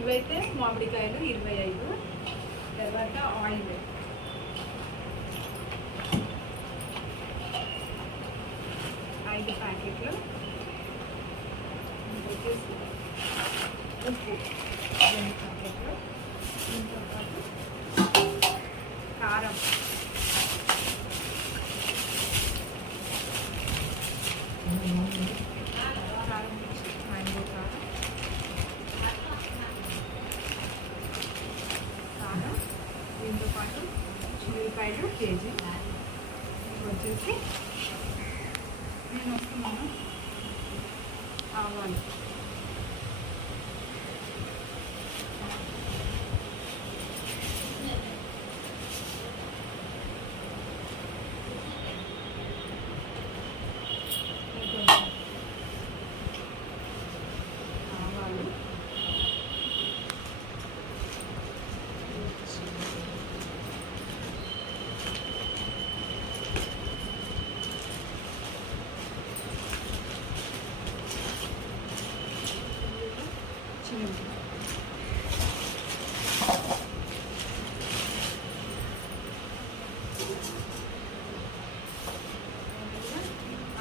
ఇవైతే మామిడికాయలు 25. తర్వాత ఆయిల్, ఐదు ప్యాకెట్లు. వచ్చేసి ఉప్పు 2 ప్యాకెట్లు. దీంతో పాటు కారం, కారం వచ్చి మ్యాంగో కారం, కారం. దీంతో పాటు చిల్లిపాయలు కేజీ. వచ్చేసి నేను వస్తున్నాను ఆవాలు,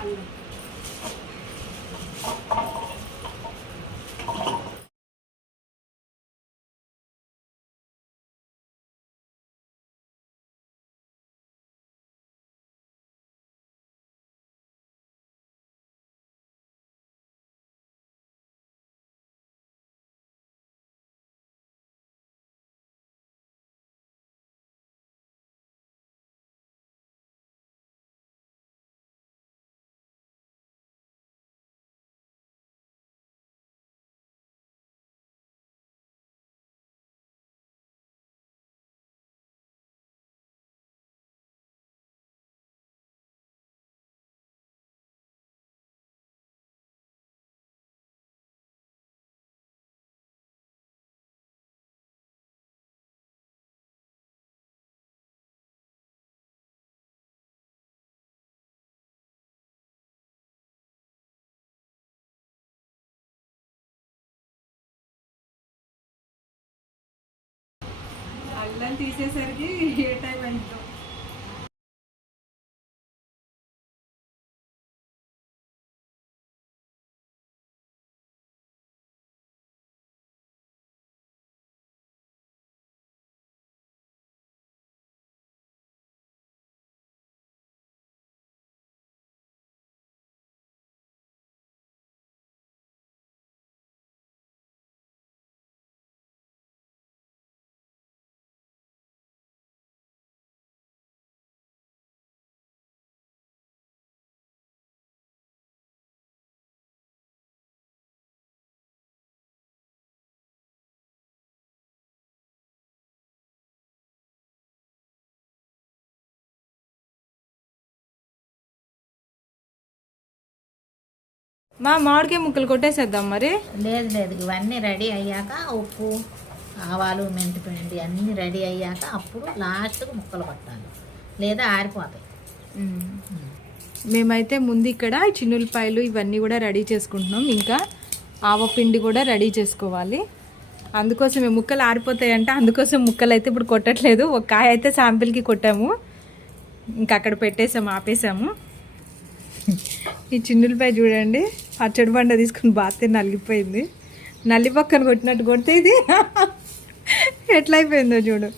అల్లం. అల్లం తీసేసరికి ఏ టైం అయిందో. మామిడికాయ ముక్కలు కొట్టేసేద్దాం మరి. లేదు ఇవన్నీ రెడీ అయ్యాక ఉప్పు, ఆవాలు, మెంతిపిండి అన్నీ రెడీ అయ్యాక అప్పుడు లాస్ట్కి ముక్కలు కొట్టాలి, లేదా ఆరిపోతాయి. మేమైతే ముందు ఇక్కడ చిన్నులపాయలు ఇవన్నీ కూడా రెడీ చేసుకుంటున్నాం. ఇంకా ఆవపిండి కూడా రెడీ చేసుకోవాలి. అందుకోసం ముక్కలు ఆరిపోతాయంటే అందుకోసం ముక్కలు అయితే ఇప్పుడు కొట్టట్లేదు. ఒక కాయ అయితే శాంపిల్కి కొట్టాము, ఇంకా అక్కడ పెట్టేసాము, ఆపేసాము. ఈ చిన్నులపాయ చూడండి, పచ్చడి బండ తీసుకుని బాగా నలిగిపోయింది. నల్లి పక్కన కొట్టినట్టు కొడితే ఇది ఎట్లయిపోయిందో చూడు.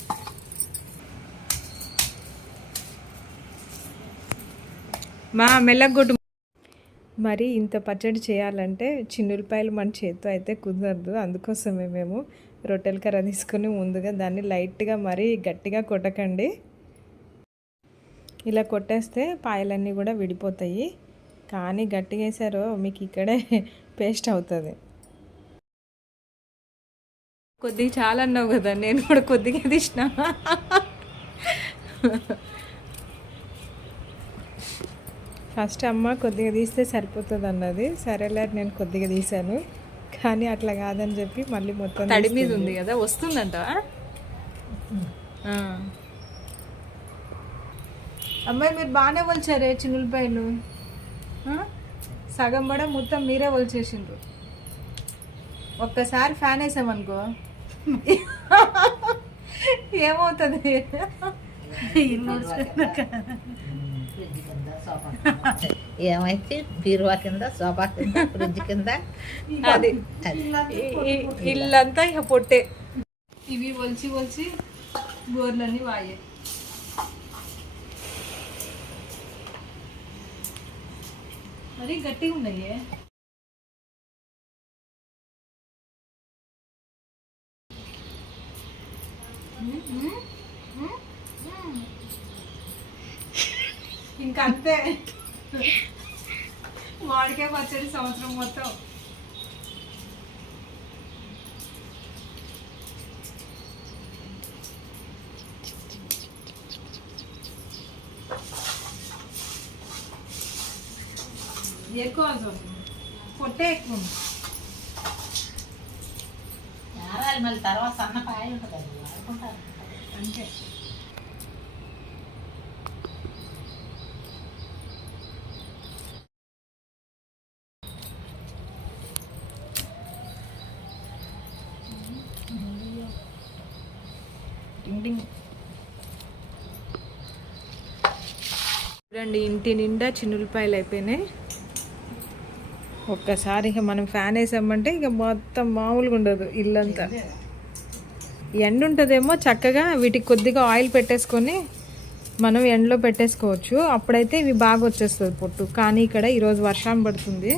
మెల్లగొట్టు. మరి ఇంత పచ్చడి చేయాలంటే చిన్నులపాయలు మన చేతితో అయితే కుదరదు. అందుకోసమే మేము రొట్టెల కర్ర తీసుకుని ముందుగా దాన్ని లైట్గా మరీ గట్టిగా కొట్టకండి. ఇలా కొట్టేస్తే పాయలన్నీ కూడా విడిపోతాయి. కానీ గట్టిగా వేసారో మీకు ఇక్కడే పేస్ట్ అవుతుంది. కొద్దిగా చాలా అన్నావు కదా, నేను కూడా కొద్దిగా తీసిన. ఫస్ట్ అమ్మ కొద్దిగా తీస్తే సరిపోతుంది అన్నది. సరేలే నేను కొద్దిగా తీసాను, కానీ అట్లా కాదని చెప్పి మళ్ళీ మొత్తం తడి మీద ఉంది కదా, వస్తుందంట. అమ్మాయి మీరు బాగానే వలిచారే చిన్నులపాయలు, సగం కూడా మొత్తం మీరే వలిచేసిండ్రు. ఒక్కసారి ఫ్యాన్ వేసామనుకో ఏమవుతుంది? ఏమైతే బీరువా కింద, సోఫా కింద, ఫ్రిడ్జ్ కింద, అది ఇల్లంతా ఇక పొట్టే. ఇవి ఒలిచి ఒలిచి గోర్లన్నీ వాయే. మరి గట్టిగా ఉన్నాయే. ఇంకా అంతే, వాడికే పచ్చడి సంవత్సరం మొత్తం. ఎక్కువ పొట్టే ఎక్కువ ఉంది. మళ్ళీ తర్వాత సన్నపాయ ఉంటుంది, వాడుకుంటారు అంతే. చూడండి, ఇంటి నిండా చిన్నులపాయలు అయిపోయినాయి. ఒక్కసారి ఇక మనం ఫ్యాన్ వేసామంటే ఇక మొత్తం మామూలుగా ఉండదు ఇల్లంతా. ఎండ ఉంటుందేమో, చక్కగా వీటికి కొద్దిగా ఆయిల్ పెట్టేసుకొని మనం ఎండలో పెట్టేసుకోవచ్చు, అప్పుడైతే ఇవి బాగా వచ్చేస్తుంది పొట్టు. కానీ ఇక్కడ ఈరోజు వర్షం పడుతుంది,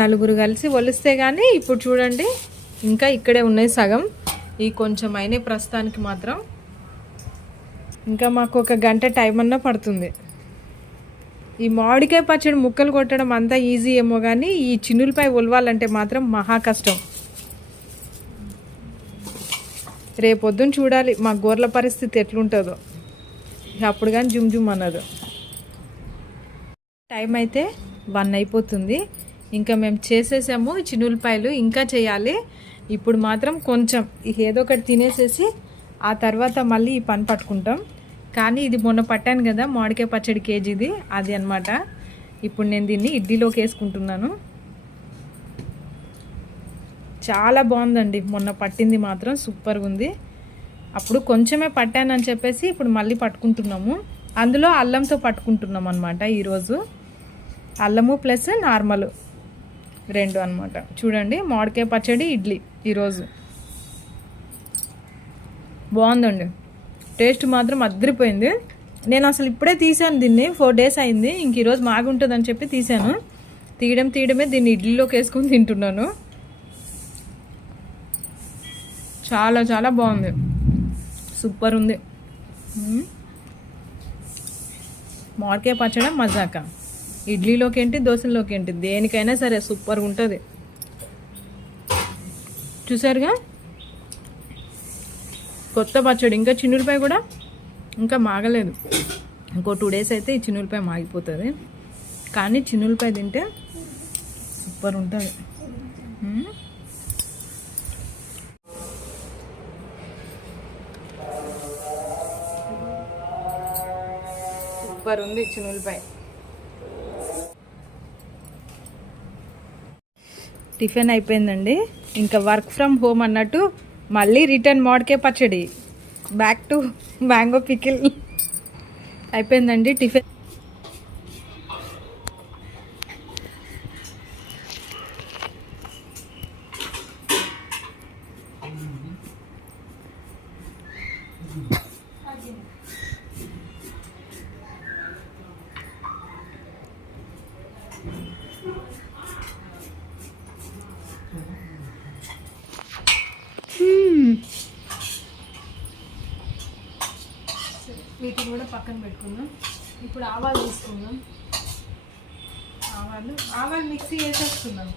నలుగురు కలిసి ఒలిస్తే కానీ ఇప్పుడు చూడండి ఇంకా ఇక్కడే ఉన్నాయి సగం. ఈ కొంచెం అయినాయి ప్రస్తుతానికి మాత్రం. ఇంకా మాకు 1 గంట టైం అన్నా పడుతుంది. ఈ మామిడికాయ పచ్చడి ముక్కలు కొట్టడం అంతా ఈజీ ఏమో కానీ ఈ చిన్నులపై ఒలవాలంటే మాత్రం మహా కష్టం. రేపొద్దున చూడాలి మా గోర్ల పరిస్థితి ఎట్లుంటుందో, అప్పుడు కానీ జుమ్ జుమ్ అన్నదు. టైం అయితే 1 అయిపోతుంది. ఇంకా మేము చేసేసాము చిన్నులపాయలు, ఇంకా చేయాలి. ఇప్పుడు మాత్రం కొంచెం ఏదో ఒకటి తినేసేసి ఆ తర్వాత మళ్ళీ ఈ పని పట్టుకుంటాం. కానీ ఇది మొన్న పట్టాను కదా మామిడికాయ పచ్చడి కేజీది, అది అన్నమాట. ఇప్పుడు నేను దీన్ని ఇడ్లీలోకి వేసుకుంటున్నాను. చాలా బాగుందండి, మొన్న పట్టింది మాత్రం సూపర్గా ఉంది. అప్పుడు కొంచెమే పట్టానని చెప్పేసి ఇప్పుడు మళ్ళీ పట్టుకుంటున్నాము. అందులో అల్లంతో పట్టుకుంటున్నాం అనమాట ఈరోజు. అల్లము ప్లస్ నార్మల్ 2 అనమాట. చూడండి, మామిడికాయ పచ్చడి ఇడ్లీ ఈరోజు బాగుందండి. టేస్ట్ మాత్రం అదిరిపోయింది. నేను అసలు ఇప్పుడే తీసాను దీన్ని, 4 డేస్ అయింది. ఇంక ఈరోజు మాగుంటుందని చెప్పి తీసాను. తీయడమే దీన్ని ఇడ్లీలోకి వేసుకొని తింటున్నాను. చాలా చాలా బాగుంది, సూపర్ ఉంది. మామిడికాయ పచ్చడి మజాక. ఇడ్లీలోకి ఏంటి, దోశలోకి ఏంటి, దేనికైనా సరే సూపర్గా ఉంటుంది. చూసారుగా కొత్త పచ్చడి. ఇంకా చిన్నులపాయ కూడా ఇంకా మాగలేదు. ఇంకో 2 డేస్ అయితే ఈ చిన్నులపాయ మాగిపోతుంది. కానీ చిన్నులపాయ తింటే సూపర్ ఉంటుంది. సూపర్ ఉంది చిన్నులపాయ. టిఫిన్ అయిపోయిందండి. ఇంకా వర్క్ ఫ్రమ్ హోమ్ అన్నట్టు మళ్ళీ రిటర్న్ మామిడికాయ పచ్చడి, బ్యాక్ టు మ్యాంగో పికిల్ అయిపోయిందండి టిఫిన్. వీటిని కూడా పక్కన పెట్టుకుందాం. ఇప్పుడు ఆవాలు తీసుకుందాం. ఆవాలు మిక్సీ వేసేసుకుందాం.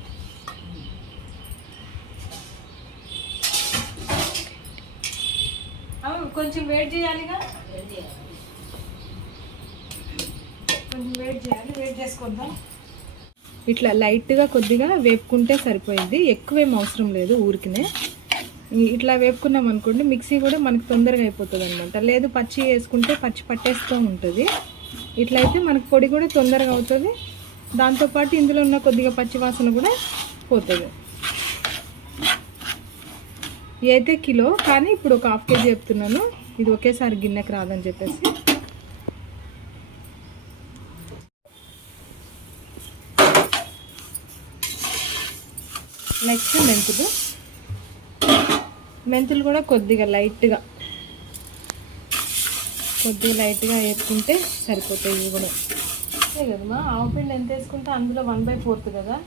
కొంచెం వెయిట్ చేయాలిగా, కొంచెం వెయిట్ చేసుకుందాం. ఇట్లా లైట్గా కొద్దిగా వేపుకుంటే సరిపోయింది, ఎక్కువేం అవసరం లేదు. ఊరికినే ఇట్లా వేపుకున్నాం అనుకోండి, మిక్సీ కూడా మనకు తొందరగా అయిపోతుంది అనమాట. లేదు పచ్చి వేసుకుంటే పచ్చి పట్టేస్తూ ఉంటుంది. ఇట్లయితే మనకు పొడి కూడా తొందరగా అవుతుంది. దాంతోపాటు ఇందులో ఉన్న కొద్దిగా పచ్చి వాసన కూడా పోతుంది. ఇవి అయితే కిలో, కానీ ఇప్పుడు ఒక 1/2 kg చెప్తున్నాను, ఇది ఒకేసారి గిన్నెకి రాదని చెప్పేసి. నెక్స్ట్ మెంతులు కూడా కొద్దిగా లైట్గా వేసుకుంటే సరిపోతాయి. ఇవి కూడా కదమ్మా. ఆవపిండి ఎంత వేసుకుంటే అందులో 1/4 కదా.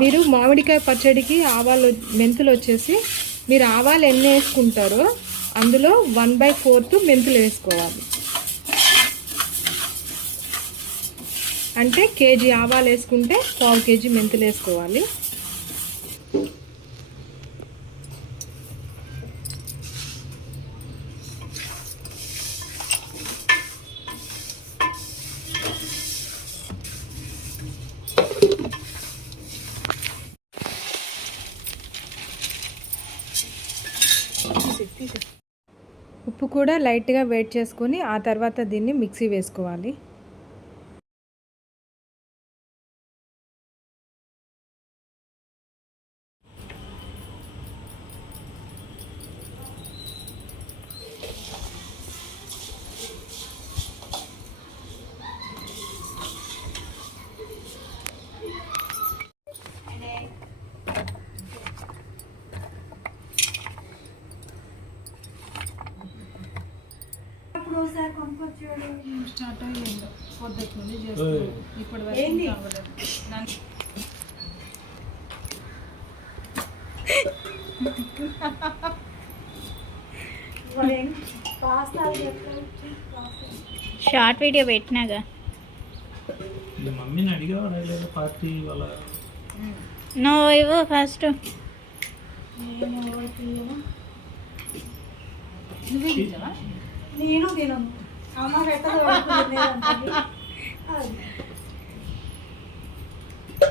మీరు మామిడికాయ పచ్చడికి మెంతులు వచ్చేసి మీరు ఆవాలు ఎన్ని వేసుకుంటారో అందులో 1/4 మెంతులు వేసుకోవాలి. అంటే కేజీ ఆవాలు వేసుకుంటే 1/4 kg మెంతులు వేసుకోవాలి. ఉప్పు కూడా లైట్గా వేడి చేసుకొని ఆ తర్వాత దీన్ని మిక్సీ వేసుకోవాలి. స్టార్ట్ అయ్యింది పొద్దుటి నుండి చేస్తున్నాను, ఇప్పటి వరకు అవ్వలేదు. షార్ట్ వీడియో పెట్టినాగా మమ్మీని అడిగా పార్టీ వాళ్ళ నువ్వు ఇవ్వు ఫస్ట్. నేను తినను.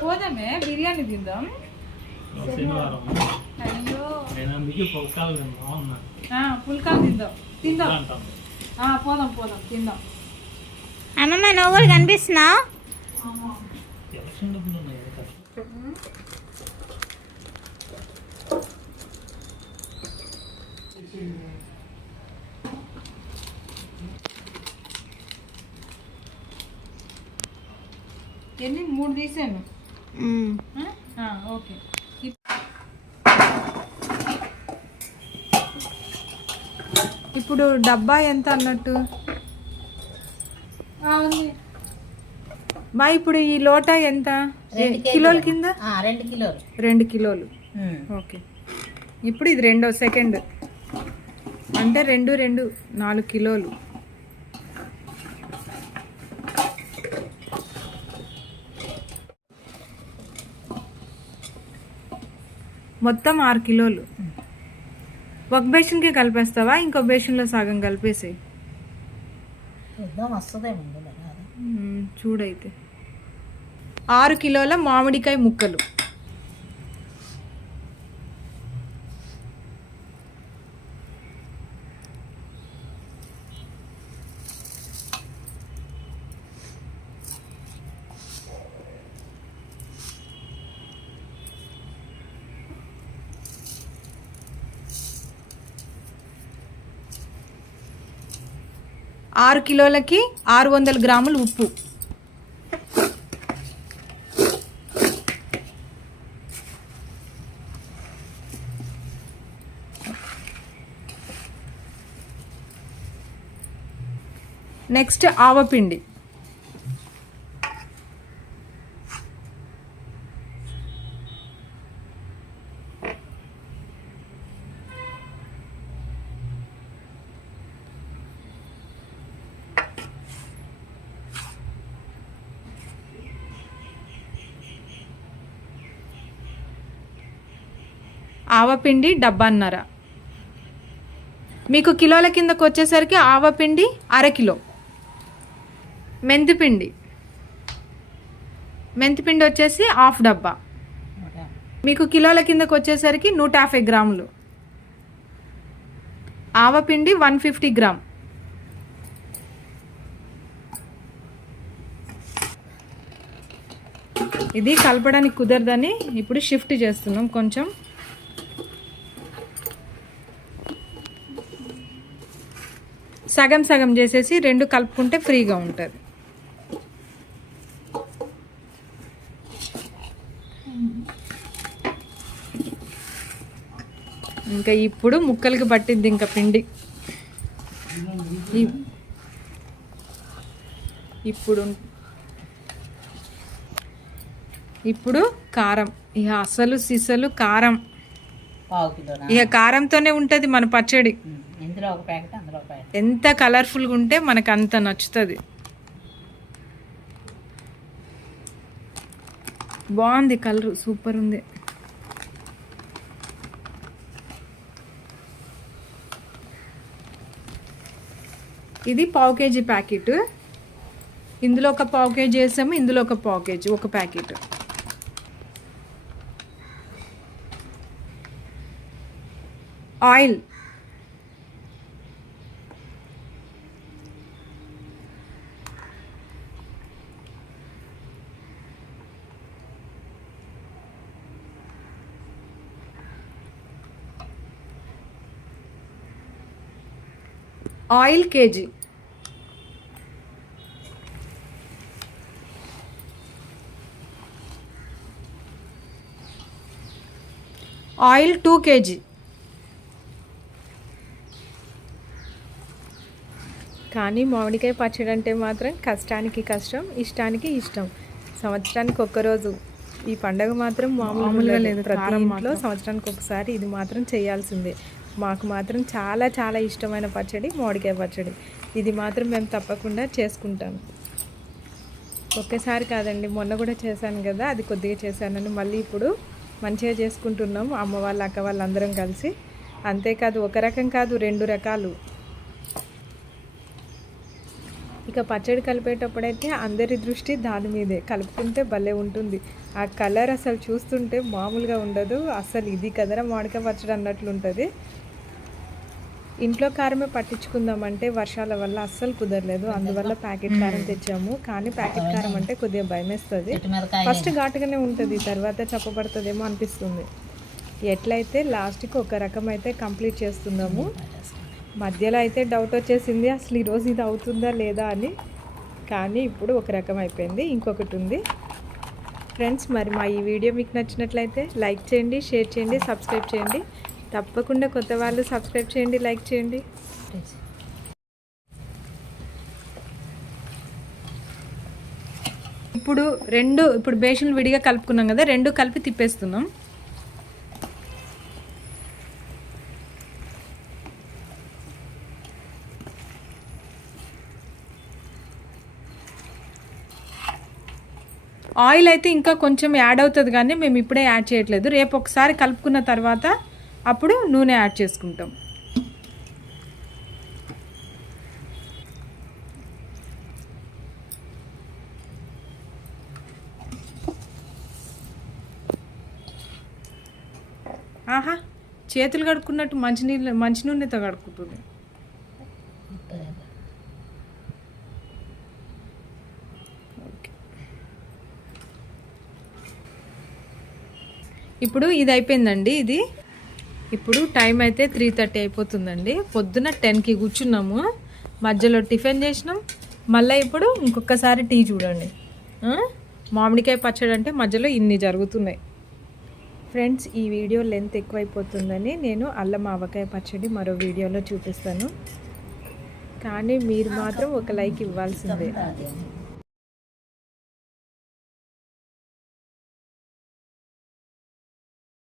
పోదామే బిర్యానీ తిందాం. శనివారం అయ్యో పుల్కాలు పుల్కాలు తిందాం. పోదాం తిందాం. అమ్మమ్మ నువ్వు కూడా కనిపిస్తున్నావు. ఎలక్షన్ డబ్బులు ఉన్నాయి కదా. ఎన్ని 3 తీసాను. ఓకే. ఇప్పుడు డబ్బా ఎంత అన్నట్టు మా ఇప్పుడు ఈ లోటా ఎంత కిలోల కింద? 2 కిలోలు. ఓకే. ఇప్పుడు ఇది 2వ సెకండ్ అంటే 2 4 కిలోలు. మొత్తం 6 కిలోలు. ఒక బేషన్కి కలిపేస్తావా? ఇంకో బేషన్లో సగం కలిపేసి చూడైతే. 6 కిలోల మామిడికాయ ముక్కలు. ఆరు కిలోలకి 600 గ్రాములు ఉప్పు. నెక్స్ట్ ఆవపిండి. ఆవపిండి డబ్బాన్నర. మీకు కిలోల కిందకు వచ్చేసరికి ఆవపిండి 1/2 కిలో. మెంతిపిండి వచ్చేసి 1/2 డబ్బా. మీకు కిలోల కిందకు వచ్చేసరికి 150 గ్రాములు. ఆవపిండి 150 గ్రామ్. ఇది కలపడానికి కుదరదని ఇప్పుడు షిఫ్ట్ చేస్తున్నాం కొంచెం. సగం సగం చేసేసి 2 కలుపుకుంటే ఫ్రీగా ఉంటుంది. ఇంకా ఇప్పుడు ముక్కలకి పట్టింది ఇంకా పిండి. ఇప్పుడు కారం, ఇక అసలు సిసలు కారం. పావు కిలోనా? ఇక కారంతోనే ఉంటుంది మన పచ్చడి. ఇందులో ఒక ప్యాకెట్, అందులో ఒక ప్యాకెట్. ఎంత కలర్ఫుల్గా ఉంటే మనకు అంత నచ్చుతుంది. బాగుంది కలర్, సూపర్ ఉంది. ఇది పావు కేజీ ప్యాకెట్. ఇందులో ఒక పావు కేజీ వేసాము, ఇందులో ఒక పావు కేజీ, ఒక packet. Oil, oil KG. Oil 2 kg. కానీ మామిడికాయ పచ్చడి అంటే మాత్రం కష్టానికి కష్టం, ఇష్టానికి ఇష్టం. సంవత్సరానికి ఒక్కరోజు ఈ పండగ మాత్రం మామూలుగా లేదు. ప్రతి ఇంట్లో సంవత్సరానికి ఒకసారి ఇది మాత్రం చేయాల్సిందే. మాకు మాత్రం చాలా చాలా ఇష్టమైన పచ్చడి మామిడికాయ పచ్చడి. ఇది మాత్రం మేము తప్పకుండా చేసుకుంటాము. ఒక్కసారి కాదండి, మొన్న కూడా చేశాను కదా, అది కొద్దిగా చేశానని మళ్ళీ ఇప్పుడు మంచిగా చేసుకుంటున్నాం అమ్మ వాళ్ళ అక్క వాళ్ళందరం కలిసి. అంతేకాదు ఒక రకం కాదు, 2 రకాలు. ఇక పచ్చడి కలిపేటప్పుడైతే అందరి దృష్టి దాని మీదే. కలుపుకుంటే భలే ఉంటుంది. ఆ కలర్ అసలు చూస్తుంటే మామూలుగా ఉండదు. అసలు ఇది కదరా మామిడికాయ పచ్చడి అన్నట్లు ఉంటుంది. ఇంట్లో కారమే పట్టించుకుందామంటే వర్షాల వల్ల అస్సలు కుదరలేదు. అందువల్ల ప్యాకెట్ కారం తెచ్చాము. కానీ ప్యాకెట్ కారం అంటే కొద్దిగా భయం వేస్తుంది. ఫస్ట్ ఘాటుగానే ఉంటుంది, తర్వాత చెప్పబడుతుందేమో అనిపిస్తుంది. ఎట్లయితే లాస్ట్కి ఒక రకం అయితే కంప్లీట్ చేస్తున్నాము. మధ్యలో అయితే డౌట్ వచ్చేసింది అసలు ఈరోజు ఇది అవుతుందా లేదా అని. కానీ ఇప్పుడు ఒక రకం అయిపోయింది, ఇంకొకటి ఉంది. ఫ్రెండ్స్, మరి మా ఈ వీడియో మీకు నచ్చినట్లయితే లైక్ చేయండి, షేర్ చేయండి, సబ్స్క్రైబ్ చేయండి. తప్పకుండా కొత్త వాళ్ళు సబ్స్క్రైబ్ చేయండి, లైక్ చేయండి. ఇప్పుడు బేషన్లు విడిగా కలుపుకున్నాం కదా, 2 కలిపి తిప్పేస్తున్నాం. ఆయిల్ అయితే ఇంకా కొంచెం యాడ్ అవుతుంది, కానీ మేము ఇప్పుడే యాడ్ చేయట్లేదు. రేపు ఒకసారి కలుపుకున్న తర్వాత అప్పుడు నూనె యాడ్ చేసుకుంటాం. ఆహా, చేతులు కడుక్కున్నట్టు మంచి నూనెతో కడుక్కుంటుంది. ఇప్పుడు ఇది అయిపోయిందండి. ఇప్పుడు టైం అయితే 3:30 అయిపోతుందండి. పొద్దున 10కి కూర్చున్నాము, మధ్యలో టిఫిన్ చేసినాం, మళ్ళీ ఇప్పుడు ఇంకొకసారి టీ. చూడండి, మామిడికాయ పచ్చడి అంటే మధ్యలో ఇన్ని జరుగుతున్నాయి. ఫ్రెండ్స్, ఈ వీడియో లెంత్ ఎక్కువైపోతుందని నేను అల్లం ఆవకాయ పచ్చడి మరో వీడియోలో చూపిస్తాను. కానీ మీరు మాత్రం ఒక లైక్ ఇవ్వాల్సిందే.